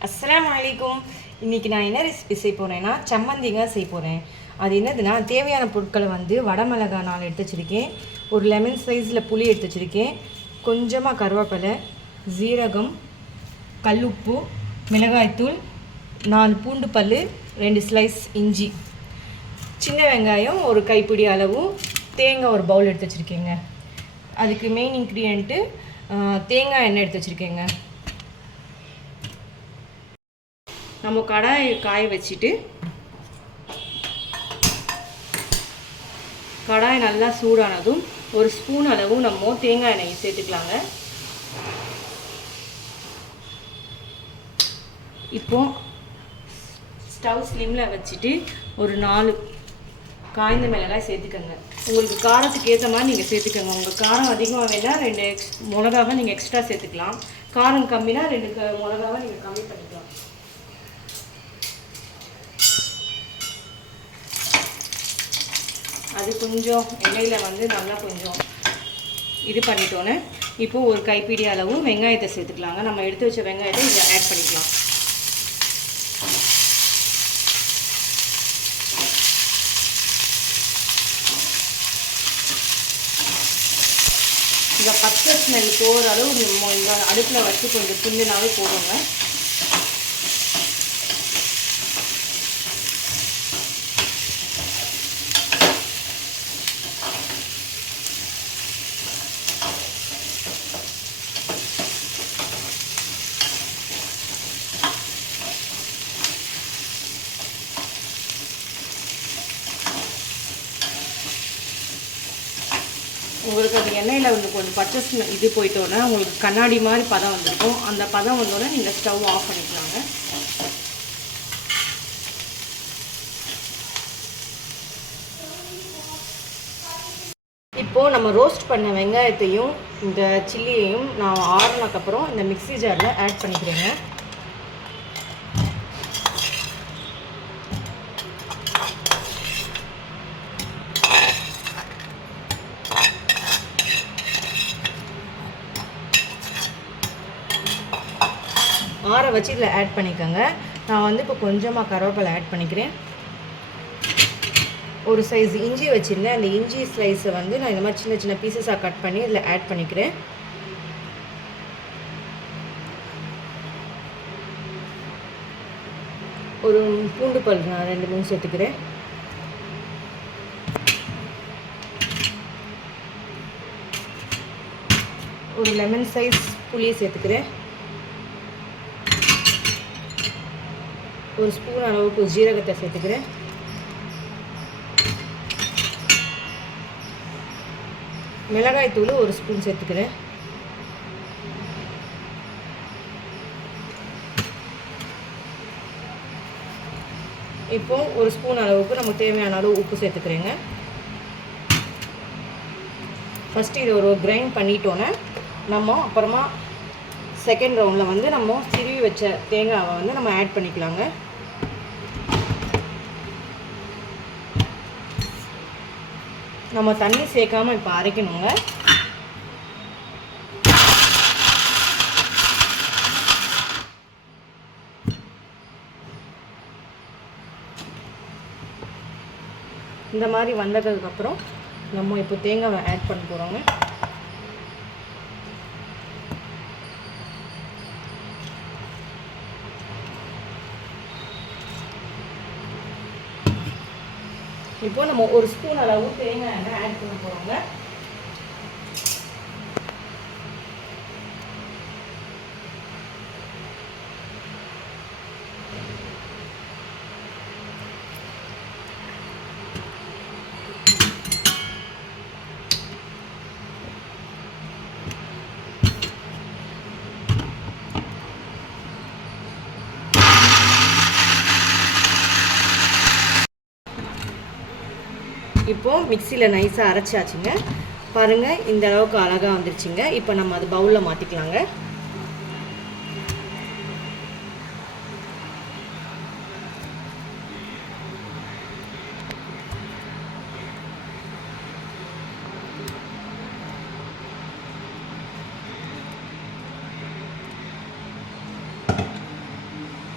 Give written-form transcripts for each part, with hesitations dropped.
அஸ்ஸலாமு அலைக்கும். இன்றைக்கி நான் என்ன ரெசிபி செய்ய போகிறேன்னா சம்மந்திங்க செய்ய போகிறேன். அது என்னதுன்னா தேவையான பொருட்களை வந்து வடமிளகா 4 எடுத்து வச்சுருக்கேன், ஒரு லெமன் சைஸில் புளி எடுத்து வச்சுருக்கேன், கொஞ்சமாக கருவேப்பிலை, ஜீரகம், கல்லுப்பு, மிளகாய்த்தூள், 4 பூண்டு பல், 2 ஸ்லைஸ் இஞ்சி, சின்ன வெங்காயம் ஒரு கைப்பிடி அளவு, தேங்காய் ஒரு பவுல் எடுத்து வச்சுருக்கேங்க. அதுக்கு மெயின் இன்க்ரீடியண்ட்டு தேங்காய் எண்ணெய் எடுத்து வச்சுருக்கேங்க. நம்ம கடாயை காய வச்சுட்டு கடாய் நல்லா சூடானதும் ஒரு ஸ்பூன் அளவு நம்ம தேங்காய் எண்ணெய் சேர்த்துக்கலாங்க. இப்போ ஸ்டவ் ஸ்லிம்மில் வச்சுட்டு ஒரு 4 காய்ந்த மிளகாய் சேர்த்துக்கோங்க. உங்களுக்கு காரத்துக்கு ஏற்ற மாதிரி நீங்கள் சேர்த்துக்கோங்க. உங்கள் காரம் அதிகமாக வேணால் 2 மிளகாவை நீங்கள் எக்ஸ்ட்ரா சேர்த்துக்கலாம். காரம் கம்மினா 2 மிளகாவை நீங்கள் கம்மி பண்ணிக்கலாம். அது கொஞ்சம் எண்ணெயில் வந்து நல்லா கொஞ்சம் இது பண்ணிட்டோன்னே இப்போது ஒரு கைப்பிடி அளவு வெங்காயத்தை சேர்த்துக்கலாங்க. நம்ம எடுத்து வச்ச வெங்காயத்தை இதை ஆட் பண்ணிக்கலாம். இந்த பச்சை ஸ்மெல் போகிற அளவு இந்த அடுப்பில் வச்சு கொஞ்சம் கிண்டினாவே போடுங்க. உங்களுக்கு அந்த எண்ணெயில் வந்து கொஞ்சம் பச்சை இது போயிட்டோன்னா உங்களுக்கு கண்ணாடி மாதிரி பதம் வந்துருக்கும். அந்த பதம் வந்தோடனே நீங்கள் ஸ்டவ் ஆஃப் பண்ணிக்கலாங்க. இப்போது நம்ம ரோஸ்ட் பண்ண வெங்காயத்தையும் இந்த சில்லியையும் நான் ஆறுனதுக்கப்புறம் இந்த மிக்ஸி ஜாரில் ஆட் பண்ணிக்கிறேங்க. ஆற வச்சு இதில் ஆட் பண்ணிக்கோங்க. நான் வந்து இப்போ கொஞ்சமாக கருவேப்பிலை ஆட் பண்ணிக்கிறேன். ஒரு சைஸ் இஞ்சி வச்சுருந்தேன், அந்த இஞ்சி ஸ்லைஸை வந்து நான் இந்த மாதிரி சின்ன சின்ன பீசஸாக கட் பண்ணி இதில் ஆட் பண்ணிக்கிறேன். ஒரு பூண்டு பல் நான் 2-3 சேர்த்துக்கிறேன். ஒரு லெமன் சைஸ் புளியை சேர்த்துக்கிறேன். ஒரு ஸ்பூன் அளவுக்கு ஜீரகத்தை சேர்த்துக்கிறேன். மிளகாய் தூள் ஒரு ஸ்பூன் சேர்த்துக்கிறேன். இப்போ ஒரு ஸ்பூன் அளவுக்கு நமக்கு தேவையான அளவு உப்பு சேர்த்துக்கிறேங்க. ஃபஸ்ட்டு இதை ஒரு கிரைண்ட் பண்ணிட்டோன்னே நம்ம அப்புறமா செகண்ட் ரவுண்டில் வந்து நம்ம திருவி வச்ச தேங்காவை வந்து நம்ம ஆட் பண்ணிக்கலாங்க. நம்ம தண்ணி சேர்க்காமல் இப்போ அரைக்கணுங்க. இந்த மாதிரி வந்ததுக்கப்புறம் நம்ம இப்போ தேங்காவை ஆட் பண்ண போகிறோங்க. இப்போ நம்ம ஒரு ஸ்பூன் அளவு தேங்காய் எண்ணெய் ஆட் பண்ண போகிறோங்க. இப்போது மிக்சியில் நைஸாக அரைச்சாச்சுங்க. பாருங்கள், இந்த அளவுக்கு அழகாக வந்துருச்சுங்க. இப்போ நம்ம அது பவுலில் மாற்றிக்கலாங்க.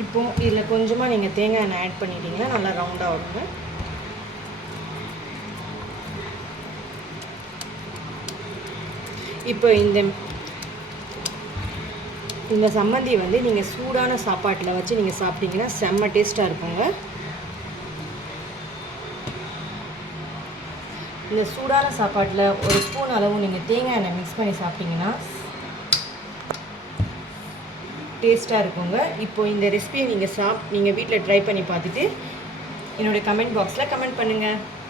இப்போது இதில் கொஞ்சமாக நீங்கள் தேங்காய் எண்ணெய் ஆட் பண்ணிட்டீங்கன்னா நல்லா ரவுண்டாக வருங்க. இப்போ இந்த சம்மந்தி வந்து நீங்கள் சூடான சாப்பாட்டில் வச்சு நீங்கள் சாப்பிட்டீங்கன்னா செம்ம டேஸ்ட்டாக இருக்குங்க. இந்த சூடான சாப்பாட்டில் ஒரு ஸ்பூன் அளவு நீங்கள் தேங்காய் எண்ணெய் மிக்ஸ் பண்ணி சாப்பிட்டீங்கன்னா டேஸ்ட்டாக இருக்குங்க. இப்போ இந்த ரெசிபியை நீங்கள் வீட்டில் ட்ரை பண்ணி பார்த்துட்டு என்னோடய கமெண்ட் பாக்ஸில் கமெண்ட் பண்ணுங்கள்.